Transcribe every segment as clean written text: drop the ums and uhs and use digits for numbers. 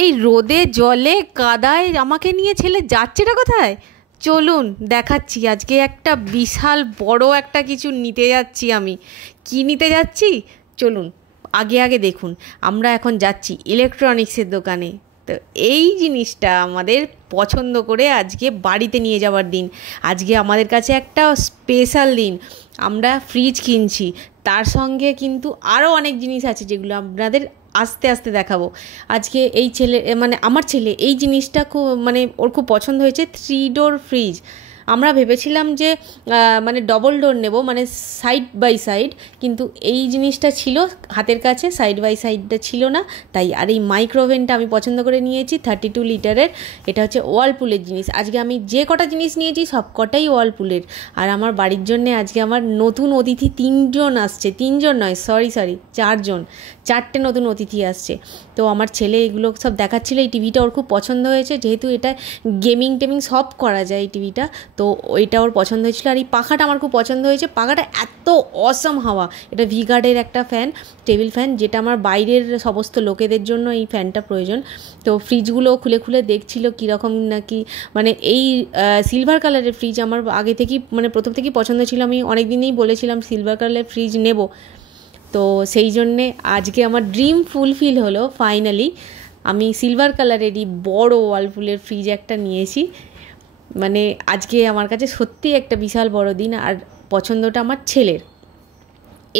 এই রোদে জলে কাদায় আমাকে নিয়ে ছেলে যাচ্ছেটা কোথায়? চলুন দেখাচ্ছি। আজকে একটা বিশাল বড় একটা কিছু নিতে যাচ্ছি। আমি কি নিতে যাচ্ছি চলুন আগে আগে দেখুন। আমরা এখন যাচ্ছি ইলেকট্রনিক্সের দোকানে। তো এই জিনিসটা আমাদের পছন্দ করে আজকে বাড়িতে নিয়ে যাওয়ার দিন। আজকে আমাদের কাছে একটা স্পেশাল দিন। আমরা ফ্রিজ কিনছি, তার সঙ্গে কিন্তু আরও অনেক জিনিস আছে যেগুলো আপনাদের আস্তে আস্তে দেখাবো। আজকে এই ছেলে মানে আমার ছেলে এই জিনিসটা খুব মানে ওর খুব পছন্দ হয়েছে, 3 ডোর ফ্রিজ। আমরা ভেবেছিলাম যে মানে ডবল ডোর নেব, মানে সাইড বাই সাইড, কিন্তু এই জিনিসটা ছিল হাতের কাছে, সাইড বাই সাইডটা ছিল না তাই। আর এই মাইক্রোওভেনটা আমি পছন্দ করে নিয়েছি 32 লিটারের। এটা হচ্ছে ওয়ার্লপুলের জিনিস। আজকে আমি যে কটা জিনিস নিয়েছি সব কটাই ওয়ার্লপুলের। আর আমার বাড়ির জন্যে আজকে আমার নতুন অতিথি 3 জন আসছে। 3 জন নয়, সরি 4 জন, 4টে নতুন অতিথি আসছে। তো আমার ছেলে এগুলো সব দেখাচ্ছিলো। এই টিভিটা ওর খুব পছন্দ হয়েছে, যেহেতু এটা গেমিং টেমিং সব করা যায় এই টিভিটা, তো ওইটা ওর পছন্দ হয়েছিল। আর এই পাখাটা আমার খুব পছন্দ হয়েছে। পাখাটা এত অসম হাওয়া। এটা ভিগার্ডের একটা ফ্যান, টেবিল ফ্যান, যেটা আমার বাইরের সমস্ত লোকেদের জন্য এই ফ্যানটা প্রয়োজন। তো ফ্রিজগুলো খুলে খুলে দেখছিল কীরকম নাকি, মানে এই সিলভার কালারের ফ্রিজ আমার আগে থেকেই মানে প্রথম থেকেই পছন্দ ছিল। আমি অনেক দিনেই বলেছিলাম সিলভার কালারের ফ্রিজ নেব। তো সেই জন্যে আজকে আমার ড্রিম ফুলফিল হলো ফাইনালি। আমি সিলভার কালারেরই বড় ওয়ার্লপুলের ফ্রিজ একটা নিয়েছি। মানে আজকে আমার কাছে সত্যি একটা বিশাল বড় দিন। আর পছন্দটা আমার ছেলের।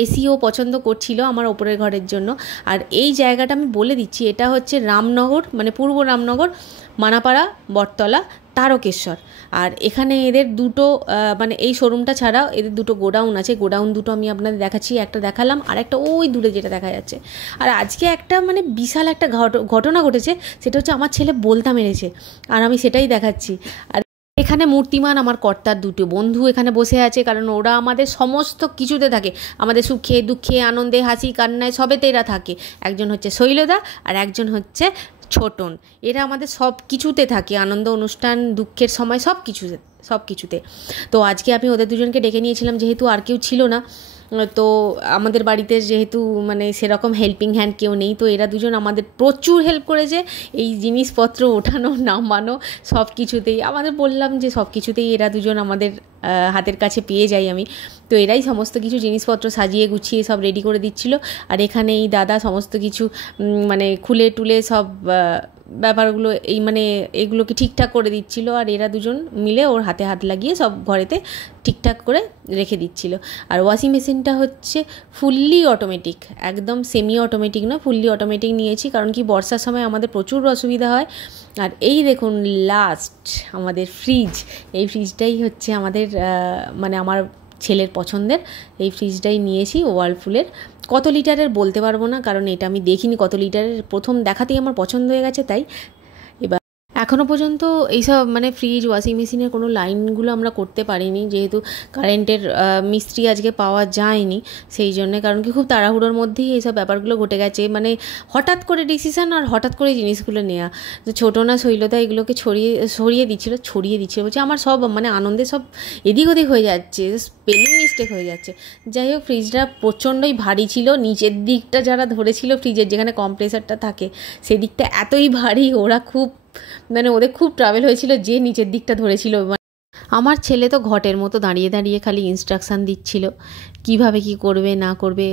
এসিও পছন্দ করছিল আমার ওপরের ঘরের জন্য। আর এই জায়গাটা আমি বলে দিচ্ছি, এটা হচ্ছে রামনগর, মানে পূর্ব রামনগর, মানাপাড়া, বটতলা, তারকেশ্বর। আর এখানে এদের দুটো মানে এই শোরুমটা ছাড়াও এদের দুটো গোডাউন আছে। গোডাউন দুটো আমি আপনাদের দেখাচ্ছি, একটা দেখালাম আর একটা ওই দূরে যেটা দেখা যাচ্ছে। আর আজকে একটা মানে বিশাল একটা ঘটনা ঘটেছে, সেটা হচ্ছে আমার ছেলে বলতা মেরেছে, আর আমি সেটাই দেখাচ্ছি। আর এখানে মূর্তিমান আমার কর্তার দুটো বন্ধু এখানে বসে আছে, কারণ ওরা আমাদের সমস্ত কিছুতে থাকে, আমাদের সুখে দুঃখে আনন্দে হাসি কান্নায় সবেতে এরা থাকে। একজন হচ্ছে শৈলদা আর একজন হচ্ছে ছোটন। এরা আমাদের সব কিছুতে থাকে, আনন্দ অনুষ্ঠান দুঃখের সময় সব কিছুতে। তো আজকে আমি ওদের দুজনকে ডেকে নিয়েছিলাম, যেহেতু আর কেউ ছিল না। তো আমাদের বাড়িতে যেহেতু মানে সেরকম হেল্পিং হ্যান্ড কেউ নেই, তো এরা দুজন আমাদের প্রচুর হেল্প করেছে এই জিনিসপত্র ওঠানো নামানো সব কিছুতেই। আমাদের বললাম যে সব কিছুতেই এরা দুজন আমাদের হাতের কাছে পেয়ে যাই আমি। তো এরাই সমস্ত কিছু জিনিসপত্র সাজিয়ে গুছিয়ে সব রেডি করে দিচ্ছিল। আর এখানে এই দাদা সমস্ত কিছু মানে খুলে টুলে সব ব্যাপারগুলো এই মানে এগুলোকে ঠিকঠাক করে দিচ্ছিল। আর এরা দুজন মিলে ওর হাতে হাত লাগিয়ে সব ঘরেতে ঠিকঠাক করে রেখে দিচ্ছিল। আর ওয়াশিং মেশিনটা হচ্ছে ফুললি অটোমেটিক, একদম সেমি অটোমেটিক না, ফুললি অটোমেটিক নিয়েছি, কারণ কি বর্ষার সময় আমাদের প্রচুর অসুবিধা হয়। আর এই দেখুন লাস্ট আমাদের ফ্রিজ। এই ফ্রিজটাই হচ্ছে আমাদের মানে আমার ছেলের পছন্দের। এই ফ্রিজটাই নিয়েছি ওয়ার্লপুলের। কত লিটারের বলতে পারবো না, কারণ এটা আমি দেখিনি কত লিটারের, প্রথম দেখাতেই আমার পছন্দ হয়ে গেছে তাই। এবার এখনও পর্যন্ত এইসব মানে ফ্রিজ ওয়াশিং মেশিনের কোনো লাইনগুলো আমরা করতে পারিনি, যেহেতু কারেন্টের মিস্ত্রি আজকে পাওয়া যায়নি সেই জন্যে। কারণ কি খুব তাড়াহুড়োর মধ্যেই এইসব ব্যাপারগুলো ঘটে গেছে, মানে হঠাৎ করে ডিসিশান আর হঠাৎ করে জিনিসগুলো নেওয়া। তো ছোটো না শৈলতা এগুলোকে ছড়িয়ে দিচ্ছিলো বলছে আমার সব মানে আনন্দে সব এদিক ওদিক হয়ে যাচ্ছে, স্পেলিং মিস্টেক হয়ে যাচ্ছে। যাই হোক, ফ্রিজটা প্রচণ্ডই ভারী ছিল। নিচের দিকটা যারা ধরেছিল ফ্রিজের, যেখানে কম্প্রেসারটা থাকে সেদিকটা এতই ভারী, ওরা খুব মানে ওদের খুব ট্রাভেল হয়েছিল যে নিচের দিকটা ধরেছিল। আমার ছেলে তো ঘটের মতো দাঁড়িয়ে দাঁড়িয়ে খালি ইনস্ট্রাকশান দিচ্ছিল কিভাবে কি করবে না করবে।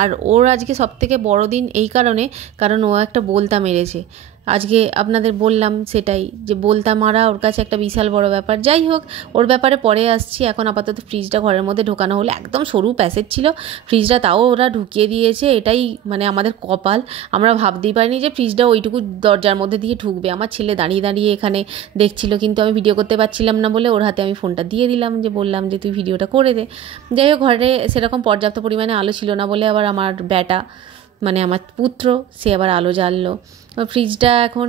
আর ওর আজকে সবথেকে বড় দিন এই কারণ ও একটা বলতা মেরেছে। আজকে আপনাদের বললাম সেটাই, যে বলতা মারা ওর কাছে একটা বিশাল বড় ব্যাপার। যাই হোক, ওর ব্যাপারে পরে আসছি। এখন আপাতত ফ্রিজটা ঘরের মধ্যে ঢোকানো হলো। একদম সরু প্যাসেজ ছিল ফ্রিজটা, তাও ওরা ঢুকিয়ে দিয়েছে। এটাই মানে আমাদের কপাল। আমরা ভাবতেই পারিনি যে ফ্রিজটা ওইটুকু দরজার মধ্যে দিয়ে ঢুকবে। আমার ছেলে দাঁড়িয়ে দাঁড়িয়ে এখানে দেখছিল, কিন্তু আমি ভিডিও করতে পারছিলাম না বলে ওর হাতে আমি ফোনটা দিয়ে দিলাম, যে বললাম যে তুই ভিডিওটা করে দে। যাই হোক, ঘরে সেরকম পর্যাপ্ত পরিমাণে আলো ছিল না বলে আবার আমার ব্যাটা মানে আমার পুত্র সে আবার আলো জ্বাললো। ফ্রিজটা এখন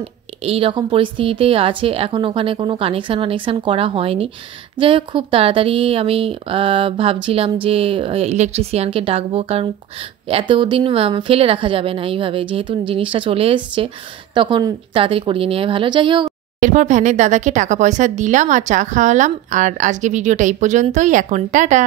এই রকম পরিস্থিতিতেই আছে, এখন ওখানে কোনো কানেকশান করা হয়নি। যাই হোক, খুব তাড়াতাড়ি আমি ভাবছিলাম যে ইলেকট্রিশিয়ানকে ডাকবো, কারণ এতদিন ফেলে রাখা যাবে না এইভাবে, যেহেতু জিনিসটা চলে এসছে তখন তাড়াতাড়ি করিয়ে নেওয়াই ভালো। যাই হোক, এরপর ভ্যানের দাদাকে টাকা পয়সা দিলাম আর চা খাওয়ালাম। আর আজকে ভিডিওটা এই পর্যন্তই, এখন টাটা।